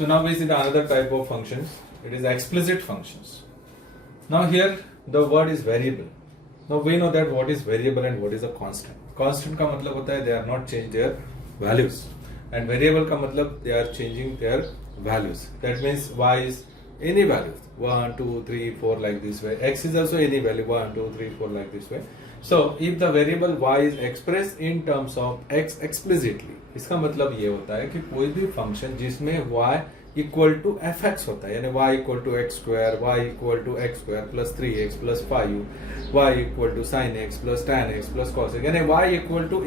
So now we see the another type of functions. It is explicit functions. Now here the word is variable. Now we know that what is variable and what is a constant. Constant का मतलब होता है they are not change their values, and variable का मतलब they are changing their values. That means y is any value 1, 2, 3, 4 like this way. X is also any value 1, 2, 3, 4 like this way. So if the variable y is expressed in terms of x explicitly, इसका मतलब ये होता है कि कोई भी function जिसमें y equal to f x होता है, यानी y equal to x square, y equal to x square plus 3x plus 5, y equal to sine x plus tan x plus cos x, यानी y इक्वल टू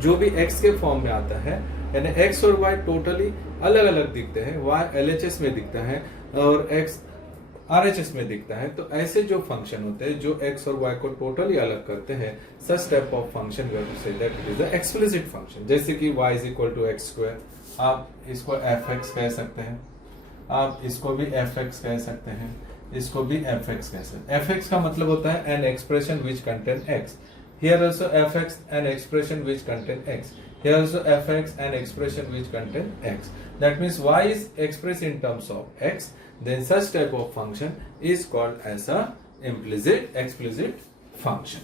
जो भी x के form में आता है, यानी x और y टोटली अलग अलग दिखते हैं, y LHS में दिखता है और x RHS में दिखता है। तो ऐसे जो फंक्शन होते हैं जो x और y को टोटली अलग करते हैं, such type of function we have to say that it is the explicit function. जैसे कि y is equal to x square, आप इसको fx कह सकते हैं, आप इसको भी fx कह सकते हैं, इसको भी fx कह सकते हैं। fx का मतलब होता है N expression which contain x, here also fx an expression which contain x, here also fx an expression which contain x. That means y is expressed in terms of x, then such type of function is called as a explicit function.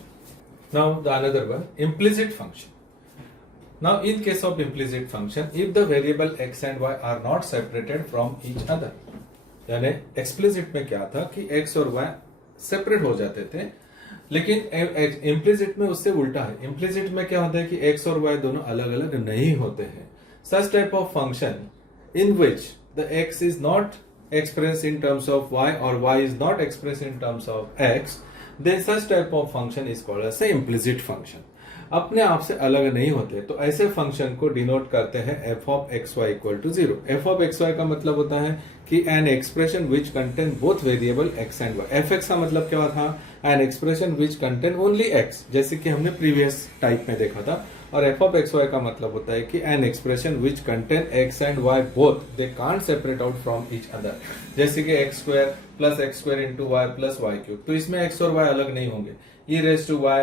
Now the another one, implicit function. Now in case of implicit function, if the variable x and y are not separated from each other, यानी explicit में क्या था कि x और y separate हो जाते थे, लेकिन इम्प्लिसिट में उससे उल्टा है। इम्प्लिसिट में क्या होता है कि x और y दोनों अलग अलग नहीं होते हैं। Such type of function in which the x is not expressed in terms of y or y is not expressed in terms of x, then such type of function is called as a implicit function. अपने आप से अलग नहीं होते, तो ऐसे function को denote करते हैं f of xy equal to 0। f of xy का मतलब होता है कि an expression which contain both variable x and y। fx का मतलब क्या था, an expression which contain only x, जैसे कि हमने प्रीवियस टाइप में देखा था। और f of xy का मतलब होता है कि an expression which contain x and y both, they can't separate out from each other, जैसे कि x square plus x square into y plus y cube, तो इसमें x और y अलग नहीं होंगे। e raised to y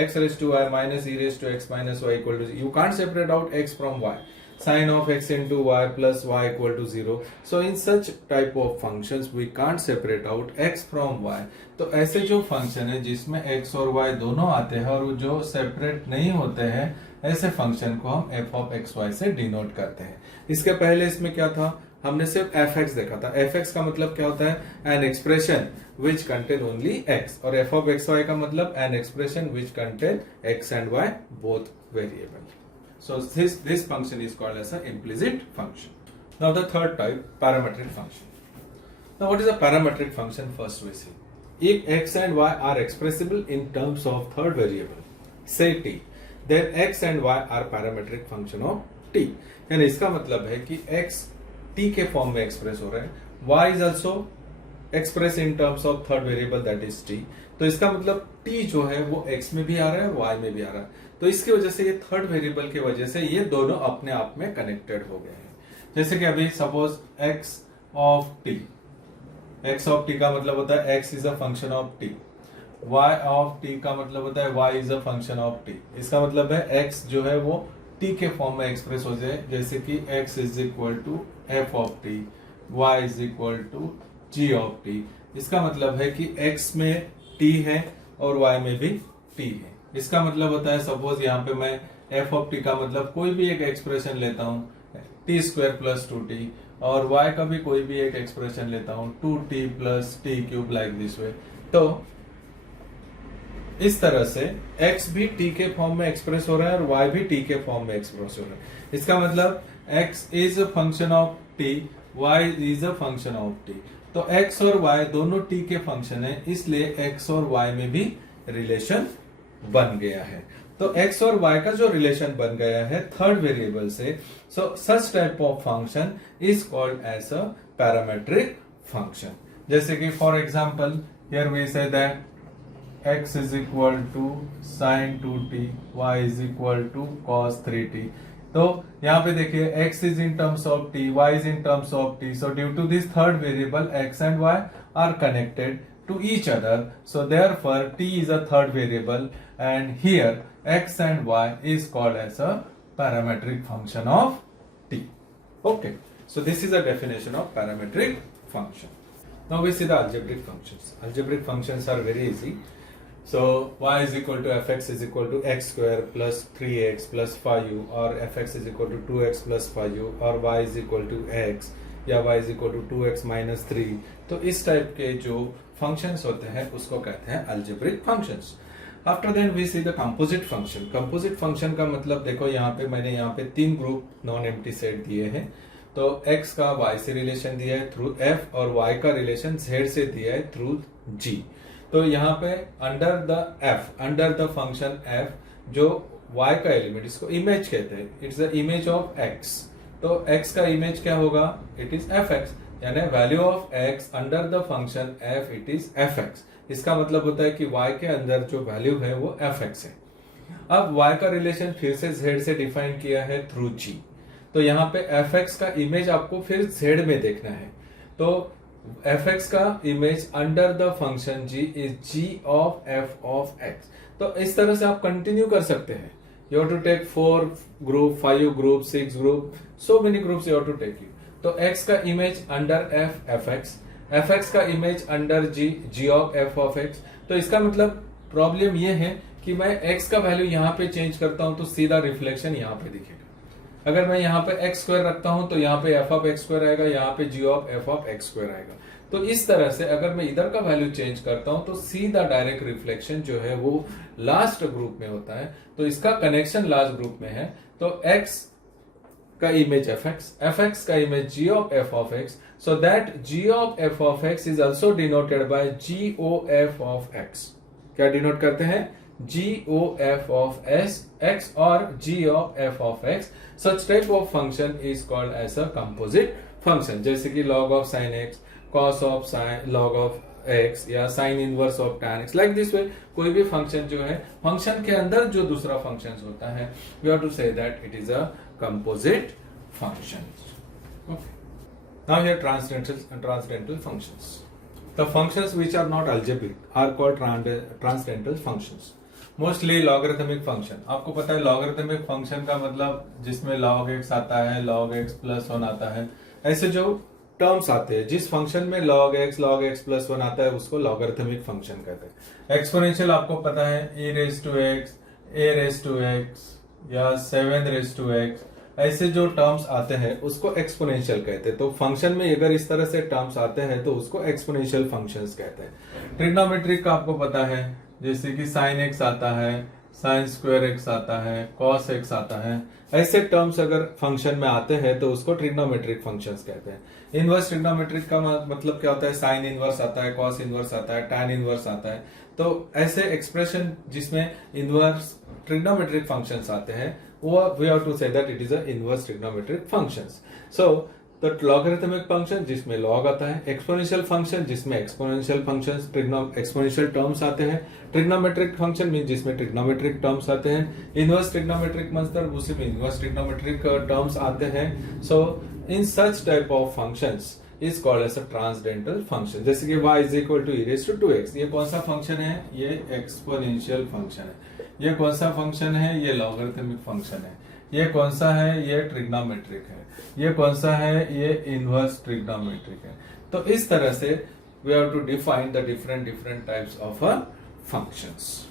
x raised to y minus e raised to x minus y equal to 0. You can't separate out x from y. Sin of x into y plus y equal to 0. So in such type of functions we can't separate out x from y. तो ऐसे जो function है जिसमें x और y दोनों आते हैं और जो सेपरेट नहीं होते हैं, ऐसे फंक्शन को हम f of xy से डिनोट करते हैं। इसके पहले इसमें क्या था, हमने सिर्फ fx देखा था। fx का मतलब क्या होता है, N expression which contain only x, और f of xy का मतलब N expression which contain x and y both variable. So this function is called as an implicit function. Now the third type, parametric function. Now what is a parametric function? First we see, if x and y are expressible in terms of third variable, say t, then x and y are parametric function of t. यानी इसका मतलब है कि x t के form में express हो रहे हैं, y is also expressed in terms of third variable that is t. तो इसका मतलब t जो है वो x में भी आ रहा है, y में भी आ रहा है। तो इसकी वजह से ये थर्ड वेरिएबल की वजह से ये दोनों अपने आप में कनेक्टेड हो गए हैं। जैसे कि अभी सपोज x ऑफ t का मतलब होता है x is a function of t, y of t का मतलब होता है y is a function of t। इसका मतलब है x जो है वो t के फॉर्म में एक्सप्रेस हो जाए, जैसे कि x is equal to f of t, y is equal to g of t। इसका मतलब है कि x में t है और y में भी t है। इसका मतलब होता है सपोज यहाँ पे मैं f ऑफ t का मतलब कोई भी एक एक्सप्रेशन लेता हूँ t स्क्वायर प्लस 2t, और y का भी कोई भी एक एक्सप्रेशन लेता हूँ 2t plus t cube like this way. तो इस तरह से x भी t के फॉर्म में एक्सप्रेस हो रहा है और y भी t के फॉर्म में एक्सप्रेस हो रहा है। इसका मतलब x is a function of t, y is a function of t। तो x और y दोनों t के फंक्शन है, इसलिए x और y में भी रिलेशन बन गया है। तो x और y का जो रिलेशन बन गया है थर्ड वेरिएबल से, so such type of function is called as a parametric function. जैसे कि for example here we say that x is equal to sine 2t, y is equal to cos 3t। तो यहाँ पे देखिए x is in terms of t, y is in terms of t, so due to this third variable x and y are connected to each other, so therefore t is a third variable and here x and y is called as a parametric function of t. Okay, So this is a definition of parametric function. Now we see the algebraic functions. Algebraic functions are very easy. So y is equal to fx is equal to x square plus 3x plus 5u, or fx is equal to 2x plus 5u, or y is equal to x, या y is equal to 2x minus 3. तो इस type के जो functions होते हैं उसको कहते हैं algebraic functions. After then we see the composite function. Composite function का मतलब देखो यहाँ पे मैंने यहाँ पे 3 ग्रुप नॉन एम्प्टी सेट दिए हैं. तो x का y से रिलेशन दिया है थ्रू f, और y का रिलेशन z से दिया है थ्रू g. तो यहाँ पे अंडर द फंक्शन f, जो y का एलिमेंट, इसको इमेज कहते हैं. It's the image of x. तो x का इमेज क्या होगा? इट इज fx, यानी value of x under the function f, it is fx. इसका मतलब होता है कि y के अंदर जो वैल्यू है वो fx है. अब y का रिलेशन फिर से z से डिफाइन किया है थ्रू g. तो यहाँ पे fx का इमेज आपको फिर z में देखना है. तो fx का image under the function g is g of f of x. तो इस तरह से आप कंटिन्यू कर सकते हैं. You have to take 4 group, 5 group, 6 group, so many groups you have to take you. तो x का image under f fx, fx का image under g of f of x. तो इसका मतलब प्रॉब्लम ये है कि मैं x का वैल्यू यहाँ पे चेंज करता हूं तो सीधा रिफ्लेक्शन यहाँ पे दिखेगा. अगर मैं यहाँ पे x स्क्वायर रखता हूं तो यहाँ पे f ऑफ x स्क्वायर आएगा, यहाँ पे g of f of x square आएगा. तो इस तरह से अगर मैं इधर का वैल्यू चेंज करता हूं तो सीधा डायरेक्ट रिफ्लेक्शन जो है वो लास्ट ग्रुप में होता है. तो इसका कनेक्शन लास्ट ग्रुप में है. तो x का इमेज fx का image g of f of x. So that g of f of x is also denoted by g o f of x. क्या डिनोट करते हैं? g o f of x और g of f of x. Such type of function is called as a composite function. जैसे कि log of sin x, cos of sin log of x, या sin inverse of tan x. Like this way, कोई भी function जो है, function के अंदर जो दूसरा फंक्शन होता है, we have to say that it is a composite function. Okay. Now here transcendental functions. The functions which are not algebraic are called transcendental functions. Mostly logarithmic function. आपको पता है लॉगरिथमिक फंक्शन का मतलब जिसमें log x आता है, log x plus 1 आता है. ऐसे जो टर्म्स आते हैं, जिस फंक्शन में log x प्लस 1 आता है उसको लॉगरिथमिक फंक्शन कहते हैं. एक्सपोनेंशियल आपको पता है e raise to x, a raise to x या 7 रेज टू x. ऐसे जो टर्म्स आते हैं उसको एक्सपोनेंशियल कहते हैं. तो फंक्शन में अगर इस तरह से टर्म्स आते हैं तो उसको एक्सपोनेंशियल फंक्शंस कहते हैं. ट्रिग्नोमेट्रिक का आपको पता है, जैसे कि sin x आता है, sin स्क्वायर x आता है, cos x आता है. ऐसे टर्म्स अगर फंक्शन में आते हैं तो उसको ट्रिग्नोमेट्रिक फंक्शंस कहते हैं. इनवर्स ट्रिग्नोमेट्रिक का मतलब क्या होता है? साइन इनवर्स आता है, cos इनवर्स आता है, tan इनवर्स आता है. तो ऐसे एक्सप्रेशन जिसमें इनवर्स ट्रिग्नोमेट्रिक फंक्शंस आते हैं वो we have to say that it is a inverse trigonometric functions. So तो लॉगरिथमिक फंक्शन जिसमें लॉग आता है, एक्सपोनेंशियल फंक्शन जिसमें एक्सपोनेंशियल फंक्शंस एक्सपोनेंशियल टर्म्स आते हैं, ट्रिग्नोमेट्रिक फंक्शन मीन जिसमें ट्रिग्नोमेट्रिक टर्म्स आते हैं, इनवर्स ट्रिग्नोमेट्रिक मतलब उसी में इनवर्स ट्रिग्नोमेट्रिक टर्म्स आते हैं. So in such type of functions is called as a transcendental function. जैसे कि y is equal to e raise to 2x. ये कौन सा फंक्शन है? ये एक्सपोनेंशियल फंक्शन है. ये कौन सा फंक्शन है? ये लॉगरिथमिक फंक्शन है. ये कौन सा है? ये ट्रिग्नोमेट्रिक है. ये कौन सा है? ये इनवर्स ट्रिग्नोमेट्रिक है. तो इस तरह से we have to define the different types of functions.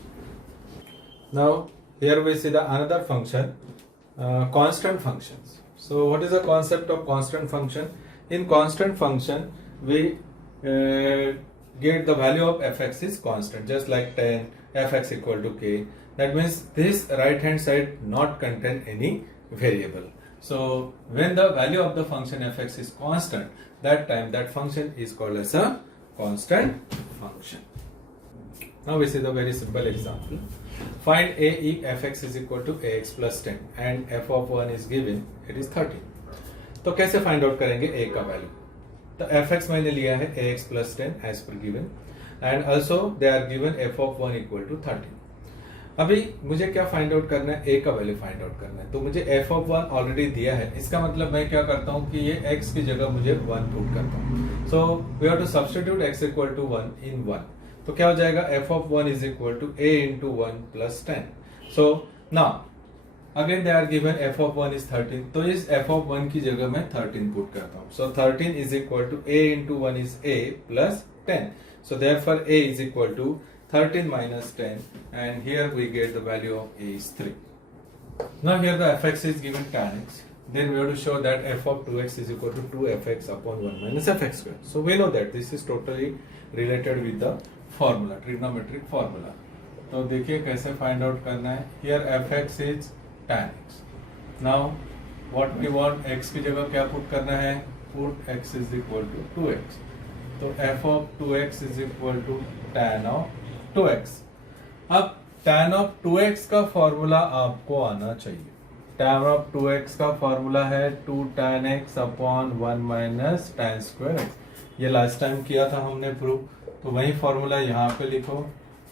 Now here we see the another function, constant functions. So what is the concept of constant function? In constant function, we get the value of fx is constant, just like 10 fx equal to k. That means this right hand side not contain any variable. So when the value of the function fx is constant, that time that function is called as a constant function. Now we see the very simple example. Find a if fx is equal to ax plus 10 and f of 1 is given, it is 30. तो कैसे find out करेंगे a का value? तो fx मैंने लिया है ax plus 10 as per given and also they are given f of 1 equal to 30. अभी मुझे क्या फाइंड आउट करना है? a का वैल्यू फाइंड आउट करना है. तो मुझे f of 1 ऑलरेडी दिया है. इसका मतलब मैं क्या करता हूँ कि ये x की जगह मुझे 1 पुट करता हूँ. So we have to substitute x equal to 1 in 1. तो क्या हो जाएगा? f of 1 is equal to a into 1 plus 10. So now again they are given f of 1 is 13, तो इस f of 1 की जगह मैं 13 पुट करता हूँ. So 13 is equal to a into 1 is a plus 10. So therefore a is equal to 13 minus 10, and here we get the value of a is 3. Now here the fx is given tan x. Then we have to show that f of 2x is equal to 2fx upon 1 minus fx square. So we know that this is totally related with the formula, trigonometric formula. तो देखिए कैसे find out करना है. Here fx is tan x. Now what we want, x की जगह क्या put करना है? Put x is equal to 2x. तो f of 2x is equal to tan of 2x. अब tan of 2x का फॉर्मूला आपको आना चाहिए. tan of 2x का फॉर्मूला है 2 tan x upon 1 minus tan square x. ये लास्ट टाइम किया था हमने प्रूव, तो वही फॉर्मूला यहाँ पे लिखो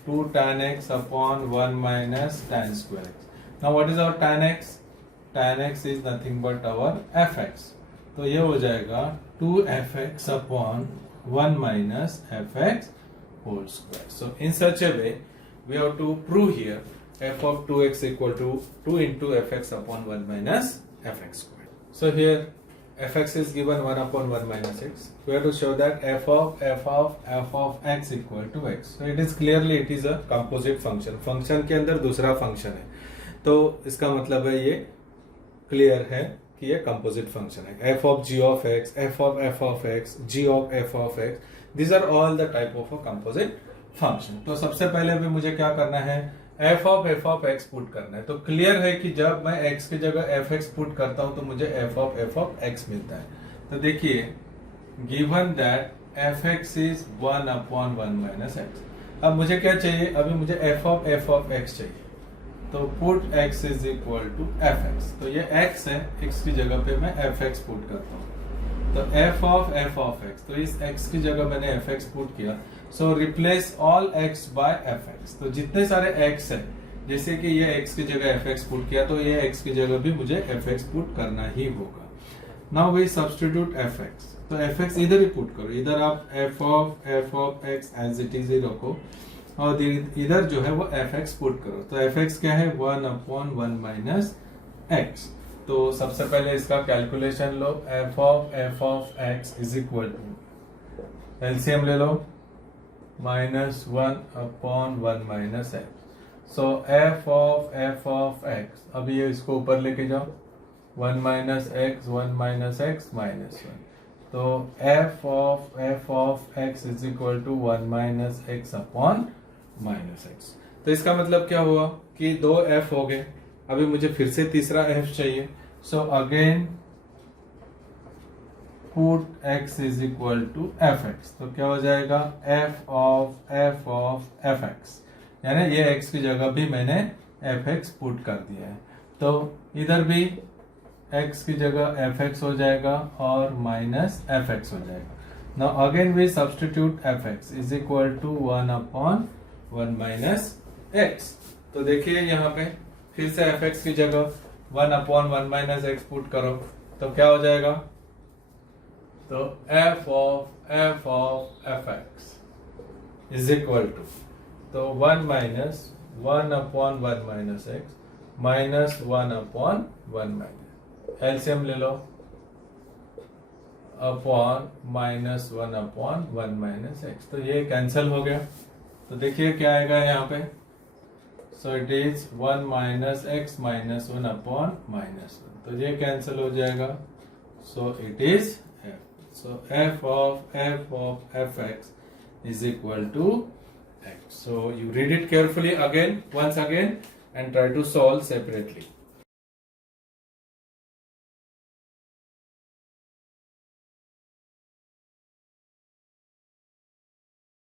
2 tan x upon 1 minus tan square x. Now what is our tan x? Tan x is nothing but our fx. तो ये हो जाएगा 2fx upon 1 minus fx whole square. So in such a way, we have to prove here f of 2x equal to 2 into fx upon 1 minus fx square. So here fx is given 1 upon 1 minus x. We have to show that f of x equal to x. So it is clearly it is a composite function. Function के अंदर दूसरा function है, तो इसका मतलब है ये clear है कि ये composite function है. f of g of x, f of x, g of f of x. These are all the type of a composite function. तो सबसे पहले भी मुझे क्या करना है? f of x पुट करना है. तो क्लियर है कि जब मैं x की जगह fx पुट करता हूं तो मुझे f of x मिलता है. तो देखिए given that fx is 1 upon 1 minus x. अब मुझे क्या चाहिए? अभी मुझे f of x चाहिए. तो put x is equal to fx. तो ये x है, x की जगह पे मैं fx पुट करता हूँ. तो f of x, तो इस x की जगह मैंने fx पुट किया. So replace all x by fx. तो जितने सारे x है, जैसे कि ये x की जगह fx पुट किया, तो ये x की जगह भी मुझे fx पुट करना ही होगा. Now we substitute fx. तो fx इधर ही पुट करो, इधर आप f of x as it is ही रखो, और इधर जो है वो fx पुट करो. तो fx क्या है? 1 अपॉन 1 माइनस x. तो सबसे पहले इसका कैलकुलेशन लो. f of x is equal to LCM ले लो, -1 upon 1 minus x. So f of x, अभी ये इसको ऊपर लेके जाओ, 1 माइनस x, 1 माइनस x, -1. तो f of x is equal to 1 minus x upon -x. तो इसका मतलब क्या हुआ कि 2 f हो गए. अभी मुझे फिर से तीसरा f चाहिए. So again put x is equal to fx. तो क्या हो जाएगा? f of fx, यानी ये x की जगह भी मैंने fx पुट कर दिया है. तो इधर भी x की जगह fx हो जाएगा और माइनस fx हो जाएगा. Now again we substitute fx is equal to 1 upon 1 minus x. तो देखिए यहाँ पे फिर से fx की जगह 1 अपॉन 1 माइनस x पुट करो, तो क्या हो जाएगा? तो f of fx is equal to, तो 1 minus 1 upon 1 minus x minus 1 upon 1 minus, LCM ले लो, अपॉन -1 अपॉन 1 माइनस x. तो ये कैंसिल हो गया. तो देखिए क्या आएगा यहाँ पे? So it is 1 minus x minus 1 upon -1. तो ये कैंसिल हो जाएगा. So it is f. So f of fx is equal to x. So you read it carefully again, once again, and try to solve separately.